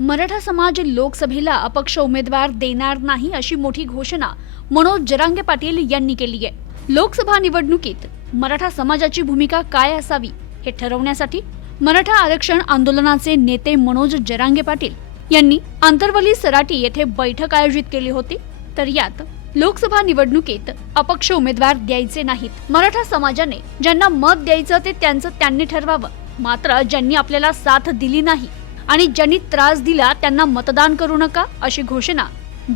मराठा समाज लोकसभेला अपक्ष उमेदवार देणार नाही अशी मोठी घोषणा मनोज जरांगे पाटील यांनी केली आहे. लोकसभा निवडणुकीत मराठा समाजाची भूमिका काय असावी हे ठरवण्यासाठी मराठा आरक्षण आंदोलनाचे नेते मनोज जरांगे पाटील यांनी आंतरवली सराटी येथे बैठक आयोजित केली होती. तर यात लोकसभा निवडणुकीत अपक्ष उमेदवार द्यायचे नाहीत. मराठा समाजाने ज्यांना मत द्यायचं ते त्यांचं त्यांनी ठरवावं. मात्र ज्यांनी आपल्याला साथ दिली नाही आणि ज्यांनी त्रास दिला त्यांना मतदान करू नका अशी घोषणा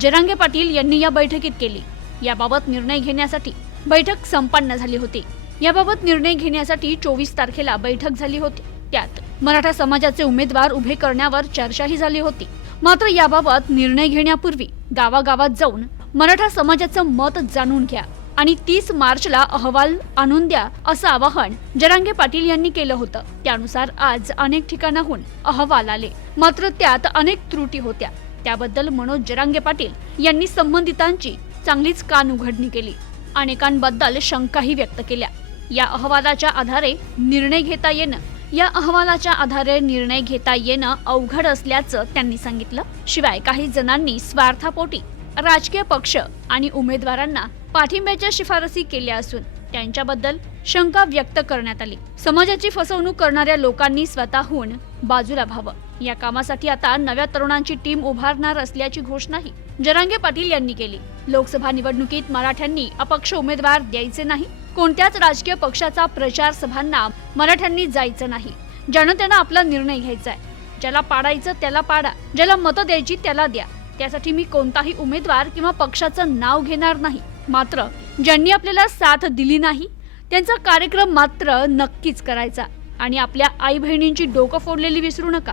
जरांगे पाटील यांनी या बैठकीत केली. याबाबत निर्णय घेण्यासाठी बैठक संपन्न झाली होती. याबाबत निर्णय घेण्यासाठी चोवीस तारखेला बैठक झाली होती. त्यात मराठा समाजाचे उमेदवार उभे करण्यावर चर्चाही झाली होती. मात्र याबाबत निर्णय घेण्यापूर्वी गावागावात जाऊन मराठा समाजाचं मत जाणून घ्या. आणि तीस मार्चला अहवाल आणून द्या असं आवाहन जरांगे पाटील यांनी केलं होतं. त्यानुसार आज अनेक ठिकाणाहून अहवाल आले. मात्र त्यात अनेक त्रुटी होत्या. त्याबद्दल मनोज जरांगे पाटील यांनी संबंधितांची चांगलीच कान उघडणी केली. अनेकांबद्दल शंकाही व्यक्त केल्या. या अहवालाच्या आधारे निर्णय घेता येणं या अहवालाच्या आधारे निर्णय घेता येणं अवघड असल्याचं त्यांनी सांगितलं. शिवाय काही जणांनी स्वार्थापोटी राजकीय पक्ष आणि उमेदवारांना पाठिंब्याच्या शिफारसी केल्या असून त्यांच्याबद्दल शंका व्यक्त करण्यात आली. समाजाची फसवणूक करणाऱ्या लोकांनी स्वतःहून बाजूला व्हावं. या कामासाठी आता नव्या तरुणांची टीम उभारणार असल्याची घोषणाही जरांगे पाटील यांनी केली. लोकसभा निवडणुकीत मराठ्यांनी अपक्ष उमेदवार द्यायचे नाही. कोणत्याच राजकीय पक्षाचा प्रचार सभांना मराठ्यांनी जायचं नाही. ज्यानं त्यांना आपला निर्णय घ्यायचा आहे ज्याला पाडायचं त्याला पाडा. ज्याला मतं द्यायची त्याला द्या. त्यासाठी मी कोणताही उमेदवार किंवा पक्षाचं नाव घेणार नाही. मात्र ज्यांनी आपल्याला साथ दिली नाही त्यांचा कार्यक्रम मात्र नक्कीच करायचा आणि आपल्या आई बहिणींची डोकं फोडलेली विसरू नका.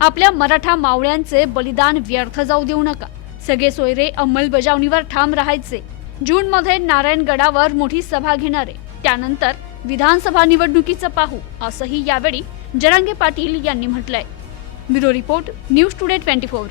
आपल्या मराठा मावळ्यांचे बलिदान व्यर्थ जाऊ देऊ नका. सगळे सोयरे अंमलबजावणीवर ठाम राहायचे. जून मध्ये नारायणगडावर मोठी सभा घेणारे त्यानंतर विधानसभा निवडणुकीचं पाहू असंही यावेळी जरांगे पाटील यांनी म्हटलंय. Bureau report news today twenty four.